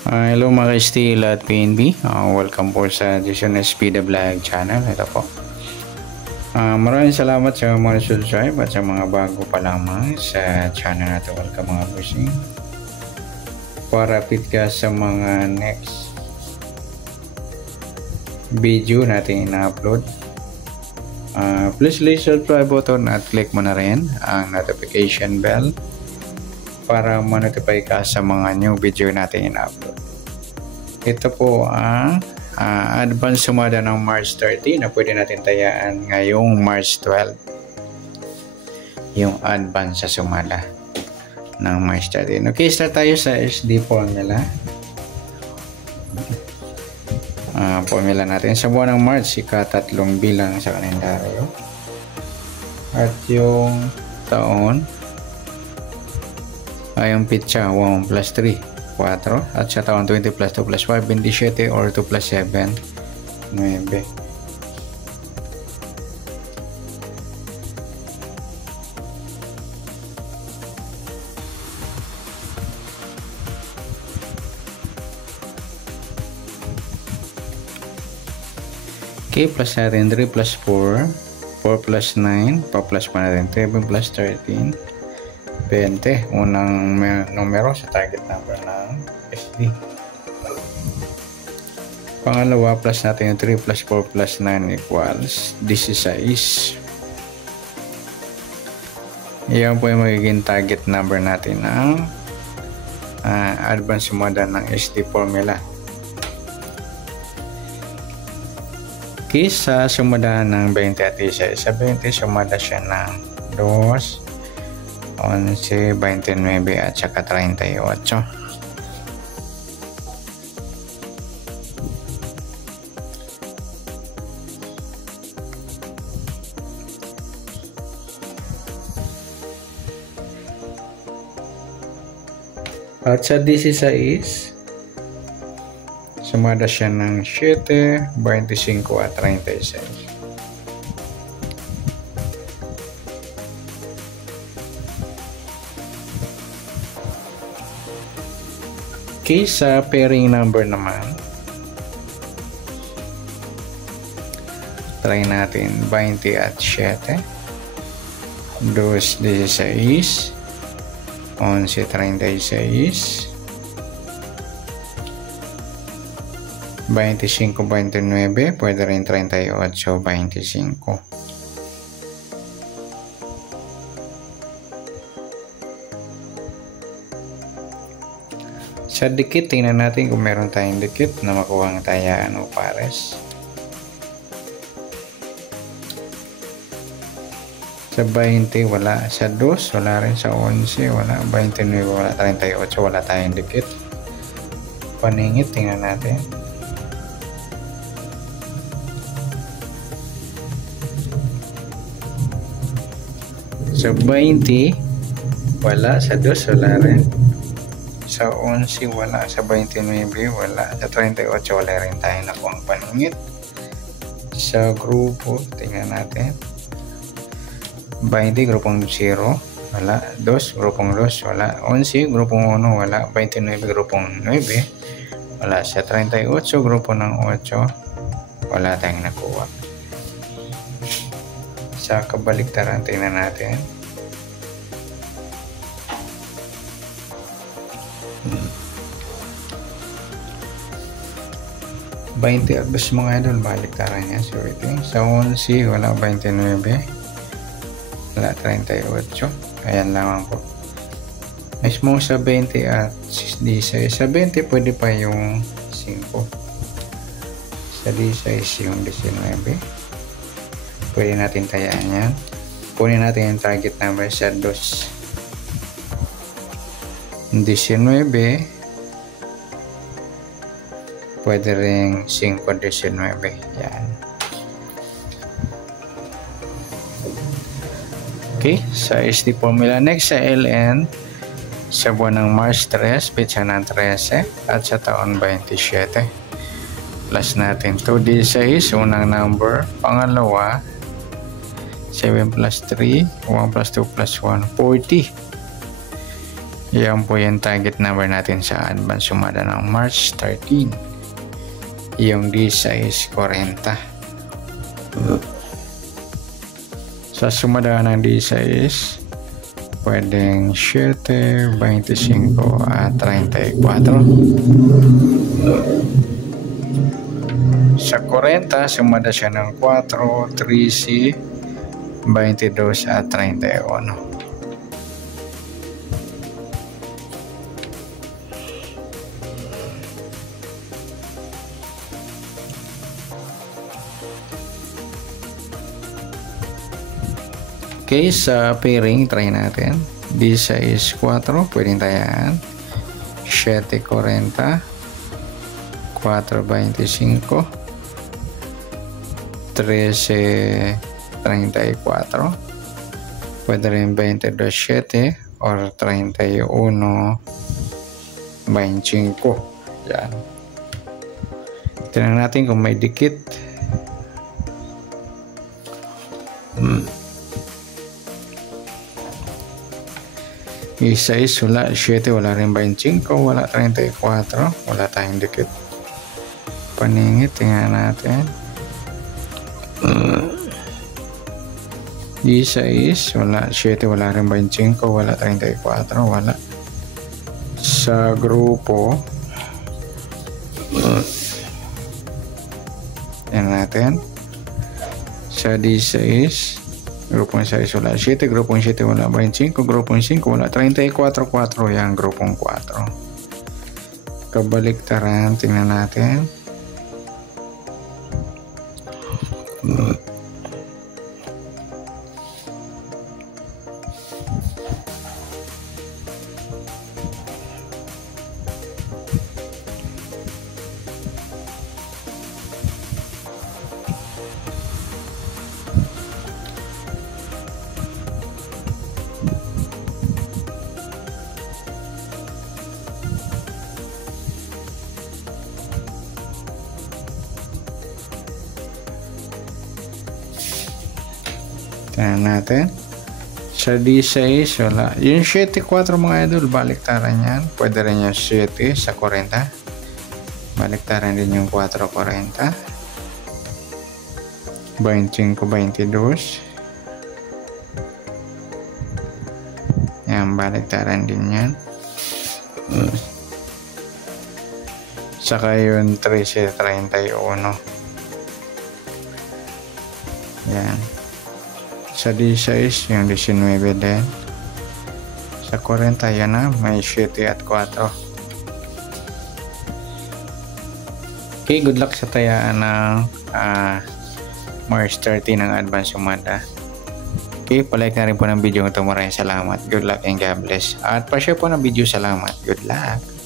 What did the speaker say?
Hello mga ka-Steel at PNB. Welcome po sa Jason SP The Vlog channel. Ito po. Maraming salamat sa mga subscribe at sa mga bago pa lamang sa channel natin. Welcome mga bossing. Para update ka sa mga next video natin ina-upload. Please click subscribe button at click mo na rin ang notification bell para ma-notify ka sa mga new video natin ina-upload. Ito po ang advance sumada ng March 30 na pwede natin tayaan ngayong March 12. Yung advance sa sumada ng March 30. Okay, start tayo sa SD formula. Formula natin sa buwan ng March, ika-tatlong bilang sa kalendaryo. At yung taon ay yung pitsa 1 plus 3 4 at sa taon 20 plus 2 plus 5 27 or 2 plus 7 9. Okay, plus natin 3 plus 4 4 plus 9 pa plus pa natin 7 plus 13 20, unang numero sa target number ng SD. Pangalawa, plus natin yung 3 plus 4 plus 9 equals 16. Iyan po yung magiging target number natin ng advance sumada ng SD formula. Okay, sa sumada ng 20 at 1, sa 20 sumada siya ng 2, 11, 29 at saka 38. At sa 16, sumada siya ng 7, 25 at 36. Okay, sa pairing number naman, try natin 20 at 7, 2, 16, 11, 36, 25, 29, pwede rin 38, 25. Sa dikit, tingnan natin kung meron tayong dikit na makuha ang tayaan o pares. Sa 20, wala. Sa 2, wala rin. Sa 11, wala. 29, wala. 38, wala tayong dikit. Paningit, tingnan natin. Sa 20, wala. Sa 2, wala rin. Sa 11 wala, sa 29 wala, sa 38 wala rin tayo nakuha ang paningit. Sa grupo, tingnan natin. 20, grupong 0, wala. 2, grupong 2, wala. 11, grupong 1, wala. 29, grupong 9, wala. Sa 38, grupo ng 8, wala tayong nakuha. Sa kabaliktaran, tingnan natin. 20 at bus mga idol, baliktaran niya. So ito sa 11 wala, 29 wala, 38. Ayan lang po. Mismo sa 20 at 16, sa 20 pwede pa yung 5, sa 16 yung 19, pwede natin tayaan yan. Kunin natin yung target number sa 2, 19, pwede rin 5, 19. Yan. Okay, sa SD formula. Next sa LN, sa buwan ng March 3, pitsa ng 13 at sa taon 27. Plus natin 2D6, unang number. Pangalawa, 7 plus 3, 1 plus 2 plus 1, 40. Yan po yung target number natin sa advance sumada ng March 13. Yung D640. Sa sumada ng D6, pwedeng 7, 25 at 34. Sa 40, sumada siya ng 4, 13, 22 at 31. Okay, sa pairing, try natin. D6, 4, pwedeng tayaan. 7.40, 4.25, 13.34, pwede rin 22.7 or 31.25. Yan. Tingnan natin kung may dikit. D6, wala. 7, wala rin 25, wala 34, wala tayong dikit. Paningit, tingnan natin. D6, wala. 7, wala rin 25, wala 34, wala. Sa grupo, tingnan natin. Sa D6, grupong 6 wala 7, grupong 7 wala 25, grupong 5 wala 34, 4 yan, grupong 4. Kabaliktaran, tingnan natin. Tingnan natin. Sa D6, wala. Yung 7.4 mga idol, baliktaran yan. Pwede rin yung 7 sa 40. Baliktaran din yung 4.40. 25.22. Yan, baliktaran din yan. Saka yung 13.31. Yan. Sa D6, yung 19 din. Sa 40, yan na. May 7 at 4. Okay, good luck sa tayaan ng March 30 ng advance sumada. Okay, palike na rin po ng video ito. Maraming salamat. Good luck and God bless. At pa-share po ng video. Salamat. Good luck.